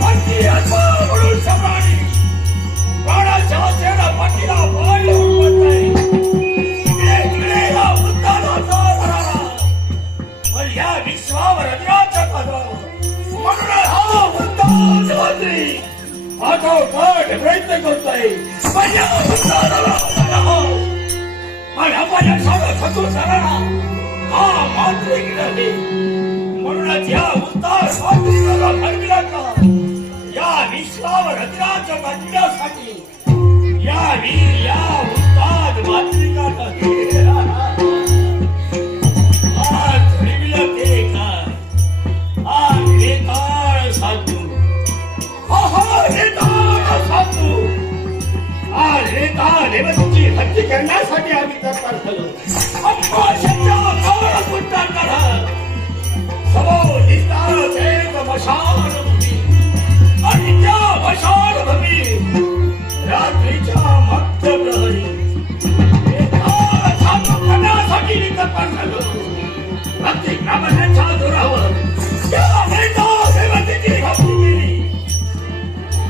बाकी आत्मा म्हणून सम्राटी प्राणाच्या सेना पाठीला पाय उठवत इकडे या वृत्ताचा धरारा पण या विश्वावर अधिराज्य करावं म्हणून हा वृत्ताच मंत्री आठोकाठ प्रयत्न करतोय पण या वृत्ताला पण आपण साधं खतून झाला हा मांत्रिक नाही म्हणूनच या उद्धार मांत्रिकाला घडविला का या विश्वावर अधिराज्य गाजविण्यासाठी या वीर या उस्ताद मांत्रिकाला आज घडविलं ते का आज रेताळ साधू रेताळ साधू आज रेताळ देवतेची हत्या करण्यासाठी आम्ही तत्पर झालो अंबाशच्या गावाला उद्धार करा समोर निस्तारच एक मशालभूमी आणि त्या मशालभूमी रात्रीच्या मध्यप्रहरी रेताळ साधू करण्यासाठी मी तत्पर झालो प्रत्येक ब्राह्मणाच्या जोरावर त्या रेताळ देवतेची हत्या केली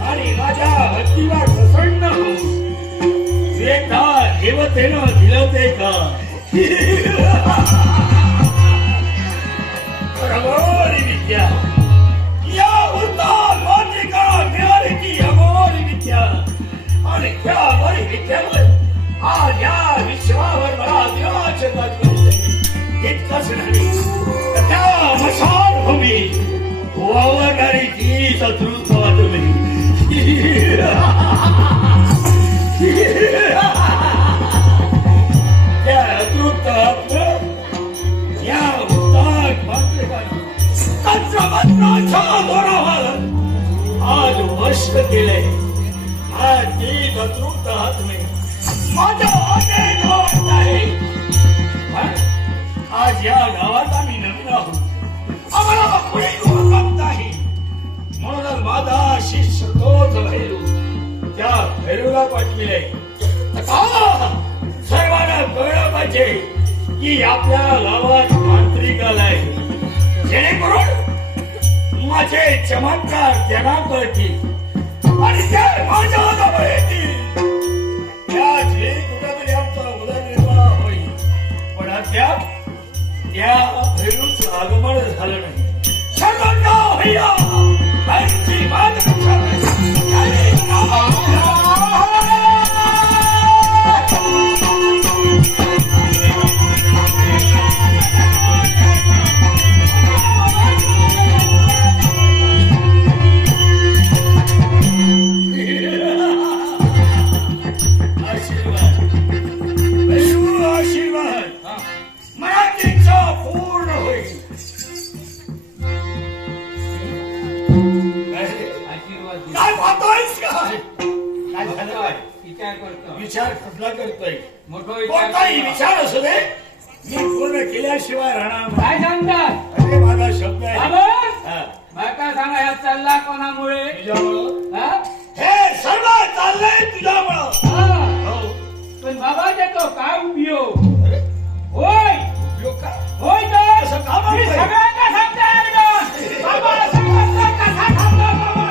आणि माझ्या हत्तीला प्रसन्न होऊन एकदा देवतेनं दिलं ते का अघोरी विद्या या उद्धार मांत्रिकाला मिळाली ती अघोरी विद्या आणि त्या अघोरी विद्यावर आज या विश्वावर मला अधिराज्य गाजवायचंय इतकंच नाही तर त्या मशालभूमी वावरणारी ती शत्रुत्व तुम्ही त्या अतृप्त या उद्धार मांत्रिकाने तंत्रमंत्राच्या जोरावर आज वश केले आज ती अतृप्त आत्मे माझ्या हाते नाही आज या गावात आम्ही नवीन आहोत आम्हाला पुढे हुकूम नाही म्हणूनच माझा शिष्य तोच भैरू त्या भैरूला पाठविले सर्वांना कळलं पाहिजे की आपल्या गावात मांत्रिक आलाय जेणेकरून माझे चमत्कार त्यांना कळतील आणि ते माझ्या जवळ येतील त्याच वेळी कुठेतरी आमचा उदरनिर्वाह होईल पण अद्याप त्या भैरूच आगमन झालं नाही सर्वांना होईया भैरूची मान विचार कुठला करतोय कोणताही विचार असू दे मी पूर्ण केल्याशिवाय राहणार काय सांगतात अरे माझा शब्द आहे बाका सांगा ह्या चालला कोणामुळे तुझ्यामुळं हे सर्व चाललंय तुझ्यामुळं पण बाबा देतो काय उपयोग होय उपयोग का होय तर असं का म्हणतोय? सगळ्यांना सांगताय बाबा सांगता कसा थांबला बाबा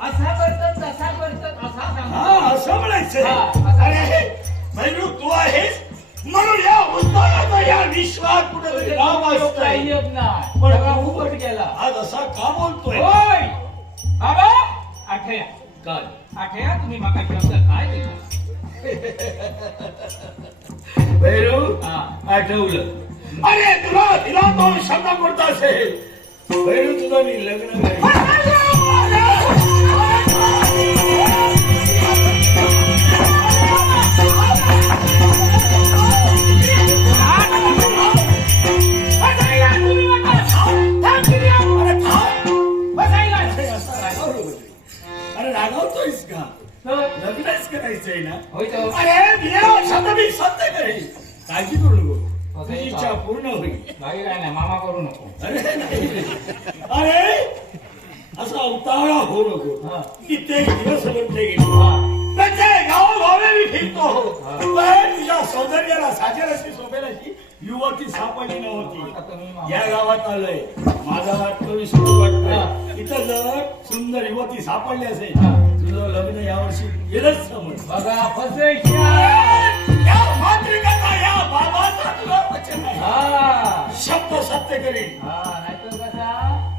असा करतात तसा करतात असा सांगा असं म्हणायचं हा, अरे भैरू तू आहेस म्हणून या उद्धाराचा या विश्वात कुठेतरी नाव काही असतं नाही पण सगळा उघड गेला आज असा का बोलतोय होय बाबा आठया काय आठया तुम्ही माका शब्द काय दिला भैरू हा. आठवलं अरे तुला तिला तो शब्द कोणता असेल भैरू तुझं मी लग्न करेन अरे रागवतोयस का लग्नच करायचंय ना अरे मी सत्य करेल काळजी करू नको तुझी इच्छा पूर्ण होईल मामा करू नको अरे नाही अरे असा उतावळा होऊ नको कित्येक दिवस म्हणते प्रत्येक गावोगावी मी फिरतो तुझ्या सौंदर्याला साजेल अशी शोभेल अशी युवती सापडली आता नव्हती. तुम्ही मामा- या गावात आलोय, माझा वाटतो विष्णू वाटतोय. इथं जर सुंदर युवती सापडली असेल, हा. तुझं लग्न यावर्षी गेलंच समज. बघा फसवेश्या. या मातृकाचा, या बाबाचा तुला वचन आहे. हा शब्द सत्य करीन. हा नाहीतर कसा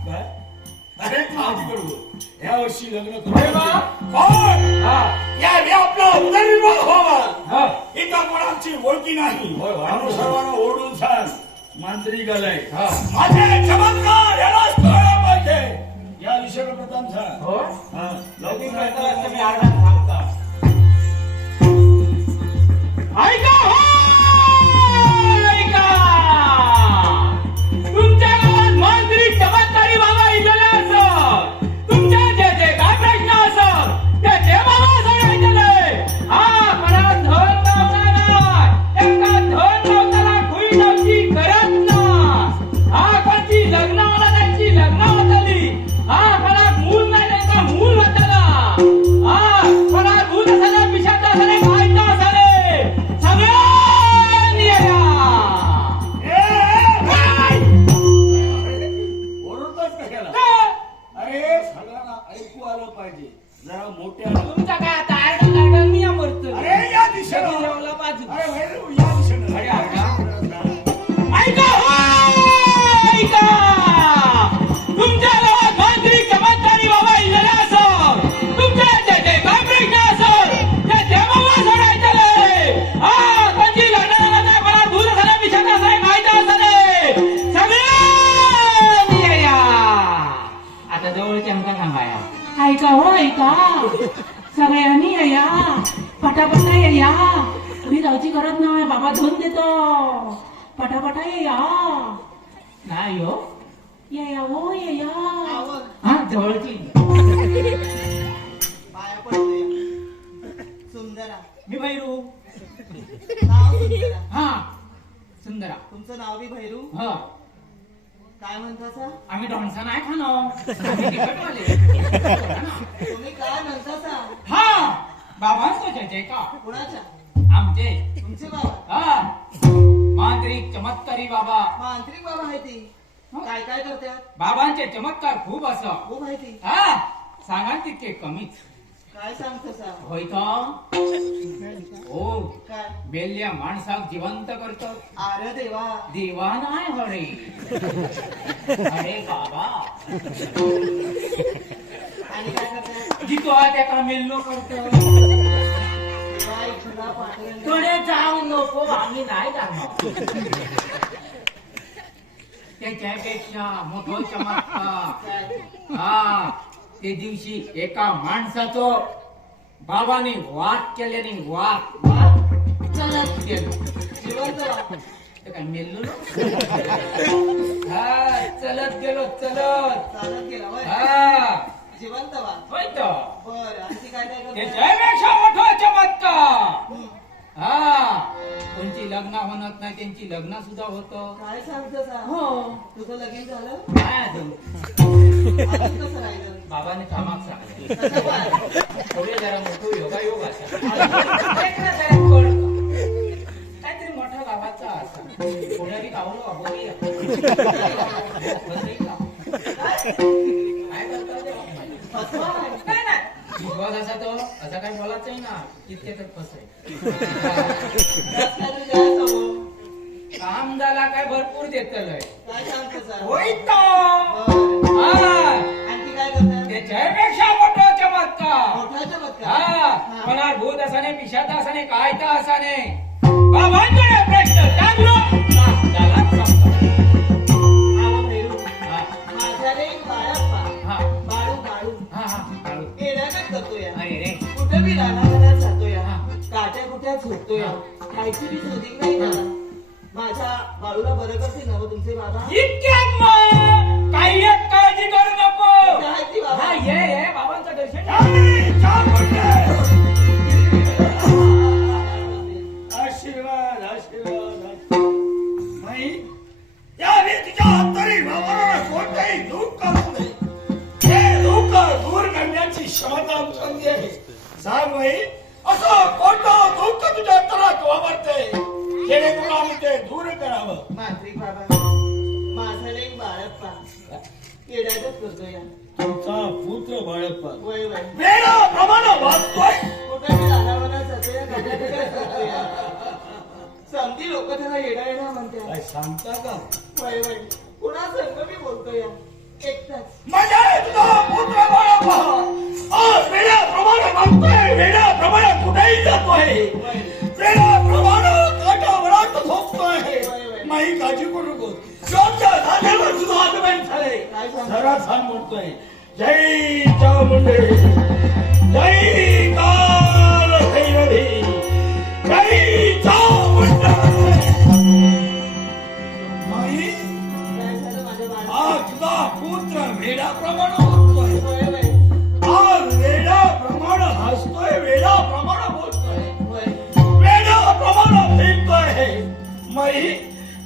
काय? अरे काळजी करू, या वर्षी लग्न अरे वा. करू. कोण? हा यावेळी आपला उदरनिर्वाह व्हावा. हा इथं कोणाची ओळखी नाही. होय, होय. म्हणून सर्वांना ओढून सांग, मांत्रिक आलाय. हा. माझे चमत्कार यालाच कळलं पाहिजे. या विषयाला प्रथम सांग. हो हा, लगीन लवकर करताना तुम्ही आरडा सांगता. ऐका हो ऐका, तुमच्या गावात मंत्री चमत्कारी बाबा इलेले असत. तुमच्या जे जे काय प्रश्न असत ते बाबा सोडायचे. हा मला धन लावला नाही, एका धन लावताना खुई लावची करत ना. हा कोणची लग्न होला त्यांची लग्न होतली. हा मला मूल नाही त्यांचा मूल होतला. हा मला दूध असले पिशाच असले खायचं असले सगळ्यांनी या. ओरडतोस कशाला? अरे सगळ्यांना ऐकू आलं पाहिजे. जरा मोठ्यानं. तुमचा काय आता आरडा मी मरतो. अरे या दिशेला. जेवला बाजू. अरे भैरव, या दिशेनं. अरे, ऐका हो, ऐका. तुमच्या गावात मंत्री चमत्कारी बाबा इलेले असत. तुमच्या जे जे काय प्रश्न असत ते बाबा सोडायचे. हा कोणची लग्न झालं नाही, मला दूध असले पिशाच असले खायचं असले सगळ्यांनी या. आता जवळचे आमका सांगाया. ऐका हो ऐका, सगळ्यांनी या, पटापटा या. तुम्ही जाऊची करत नाही, बाबा धन देतो. पटापटा या. नाही हो या हो या. हा जवळची पाया पडते सुंदरा. मी भैरू. नाव सुंदरा. हा सुंदरा. तुमचं नाव बी भैरू. हा काय म्हणतासा? आम्ही डॉन्सा नाही खानो, आम्ही तिखटवाले. तुम्ही काय म्हणतासा? हा बाबांचं जय जय का कुणाच्या? आमचे. तुमचे बाबा हा मांत्रिक चमत्कारी बाबा. मांत्रिक बाबा आहे ती. काय काय करतात? बाबांचे चमत्कार खूप असं. खूप आहे ती. हा सांगा तितके कमीच. काय सांगतसा? होय का हो. काय? बेल्या माणसाक जिवंत करतो. अरे देवा. देवा नाही हरे. अरे बाबा आणि काय करतात? जितो हा त्याका मेलनो करतो. देवा इथला पाठवून. थोडे जाऊ नको, आम्ही नाही जाणार. त्याच्यापेक्षा मोठो चमत्कार. काय? हा ते दिवशी एका माणसाचो बाबाने वाक केल्याने वाक चलत गेलो. जिवंत राहा. ते काय मेललो ना. हा चलत गेलो चलत. चालत गेला होय. हा जिवंत व्हा. होय तो. बर आणखी काय काय करतात? त्याच्यापेक्षा मोठा चमत्कार. हं. हा कोणची लग्न होणार नाही त्यांची लग्न सुद्धा होतं. काय सांगतसा? हो तुझं लगीन झालं? काय अजून? अजून कसं राहिलं? बाबाने कामाक सांगितलं. कसं काय? थोडे जरा मोठं योगायोग असा. लेकरं जरा कळतं. काहीतरी मोठा गावाचा असा. कोणारी गावलो अबोरी. काय करता ते? फसवा आहे. नाही नाही. विश्वास असा तो असा काही बोलायचं ना इतक्यातच फसाय. त्यात काय तुझ्या समोर? काम झाला काय भरपूर देतलंय. काय सांगतसा? होय तो. बरं. हा आणखी काय करतात? त्याच्यापेक्षा मोठा चमत्कार. मोठा चमत्कार. हा हा. मला भूत असाने पिशाच असाने काय तर असाने बाबांकडे प्रश्न टाकलो ना त्याला समजा. आवा भैरू. हा माझ्याने एक बाळप्पा. हा बाळू बाळू. हा हा काढू. येण्याकच करतो या. अरे रे कुठं बी रानात जातो या. हा. काट्या कुठ्या झोपतो या. हा. काहीची बी शोधिक नाही त्याला. माझ्या बाळूला बरं करते ना व तुमचे बाबा? इतक्यात मग काही एक काळजी करू नको. कुठं आहे ती बाबा? हा ये बाबांचं दर्शन घे. आशीर्वाद आशीर्वाद. नाही यावेळी तुझ्या अंतरी भावाला कोणताही दुःख असू नये. हे दुःख दूर करण्याची क्षमता आमच्यामध्ये आहे. सांग बाई, असं कोणतं दुःख तुझ्या अंतरात वावरते? जेणेकरून आम्ही ते दूर करावं. मांत्रिक बाबा माझा लेक बाळप्पा येड्यातच करतो या तुमचा पुत्र बाळप्पा वय वय वेळाप्रमाणे वागतोय. कुठे मी रानावनात जातो या गाड्यात करतो या समधी लोक त्याला येडा येडा म्हणते काय सांगता का? वय वय पुन्हा संग मी बोलतो या एकटाच म्हणजे तुझा पुत्र बाळप्पा आज वेळाप्रमाणे वागतोय, वेळाप्रमाणे कुठेही जातोय, वेळाप्रमाणे काठावरात झोपतोय. माही काळजी करू नको. योग्य जागेवर तुझं आगमन झालंय. जरा सांग म्हणतोय जय चामुंडे, जय काल भैरवी, जय चामुंडे. माही काय झालं माझ्या बाळा आज तुझा पुत्र वेळाप्रमाणे वागतोय, वय वय आज वेळाप्रमाणे हसतोय, वेळाप्रमाणे बोलतोय, वय वेळाप्रमाणे फिरतोय. माही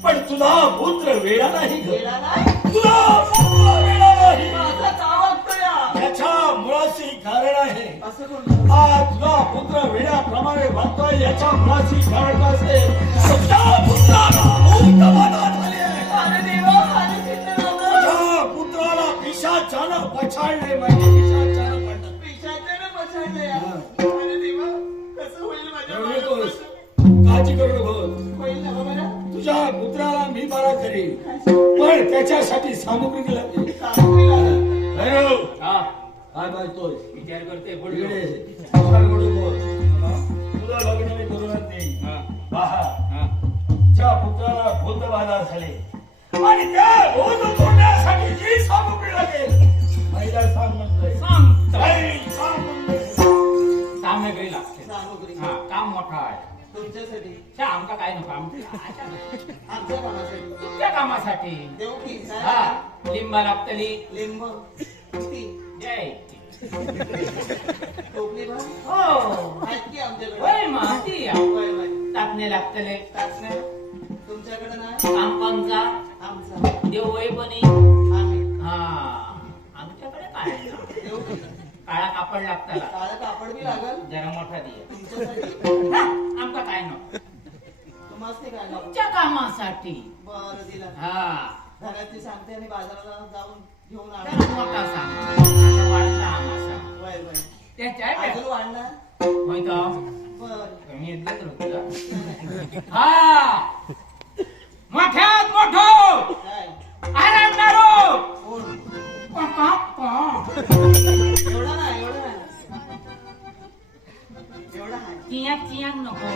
पण तुझा पुत्र वेळा नाही ग. येडा नाही तुझा पुत्र वेळा नाही. माझा का वागतो या याच्या मुळाशी कारण आहे. असं कोणतं हा तुझा पुत्र वेळाप्रमाणे वागतोय याच्या मुळाशी कारण असेल. तुझ्या पुत्राला भूत बाधा झाली आहे. अरे देवा अरे चित्रनाथ तुझ्या पुत्राला पिशाचानं पछाडले माहिती. पिशाचानं पडलं. पिशाच्यानं पछाडलं या अरे देवा कसं होईल माझ्या रडू बाळाचं? नकोस. काळजी करू नकोस. होईल ना बघा तुझ्या पुत्राला मी बरा करीन, पण त्याच्यासाठी सामुग्री लागेल. सामग्री लागेल. भैरव, हा काय बोलतोय? विचार करते इकडे विचार करू नको. तुझं लग्न मी करूनच नाही. पहा, तुझ्या पुत्राला भूत बाधा झाले आणि त्या भूत तोडण्यासाठी जी सामुग्री लागेल महिला सांग म्हणतोय. जय चामुंडे. सामग्री लागते सामग्री हा काम मोठा आहे तुमच्यासाठी त्या आमका काय नको आमच्या आमच्या कामासाठी तुमच्या कामासाठी देऊ की काय? हा लिंबा लागतली लिंब किती जय टोपली भर हो आहेत की आमच्याकडे वय माती वय वय टाकणे लागतले टाचण्या तुमच्याकडे नाही कामकामचा आमचा देव वय बनी आम्ही हा आमच्याकडे काय नाही. देऊ की काळा कापड लागताला काळं कापड बी लागल जरा मोठा दिया तुमच्यासाठी हा, आमका काय नको तुम्हाला ते काय लागल तुमच्या कामासाठी बरं दिला हा घरातली सांगते आणि बाजाराला जाऊन घेऊन जरा आणा मोठा सांग आता वाढता आम्हाला वय वय त्याच्या अजून वाढणार होय का बर मी इथलंच होतो हा मोठ्यात मोठो काय आनंदारो कोण एवढा एवढा नाही एवढा आहे चियांक चियांक नको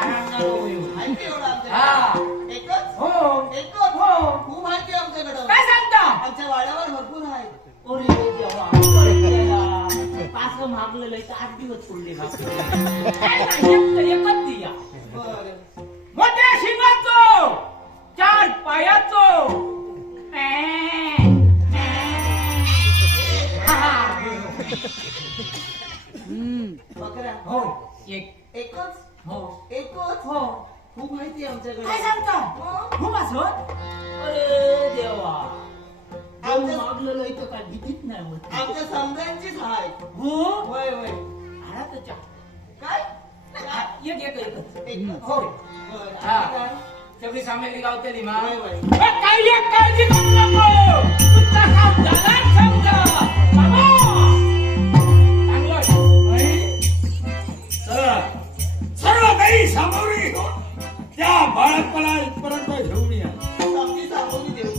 आनंदारो होयो. आहे की एवढा हा आमच्याकडे एकच हो एकच हो खूप आहे की आमच्याकडं काय सांगता आमच्या वाड्यावर भरपूर आहे ओरे देवा ओरे पास मागलेलं आहे तर 8 दिवस सोडले काय नाही एकच दिया बर मोठ्या शिंगाचो 4 पायाचो बकरा हो एक एकच हो एकच हो खूप माहिती आहे आमच्याकडे काय सांगता हो. खूप असत अरे देवा आमच्या- मागलेलं इथं काय भीतीच नाही होत आमच्या समजांचीच आहे हो वय वय हाडातच्या काय एक एक एकच एकच हो बर हा. आणि काय सगळी सामेली गावतली मा वय वय काही एक काळजी करू नको तुमचा काम झाला समजा बाबा चांगलं चला, सर्व काही सामग्री घेऊन त्या बाळप्पाला इथपर्यंत घेऊन या. समजी सांगून देऊ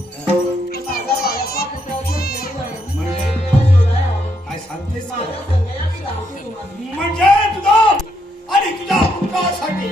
माझा बाळप्पा पुत्राचं कोण झालं म्हणजे? त्याला शोधायला हवं. काय सांगतेस का? माझ्या संगया मी लावते तुम्हाला म्हणजे तुझा आणि तुझ्या पुत्रासाठी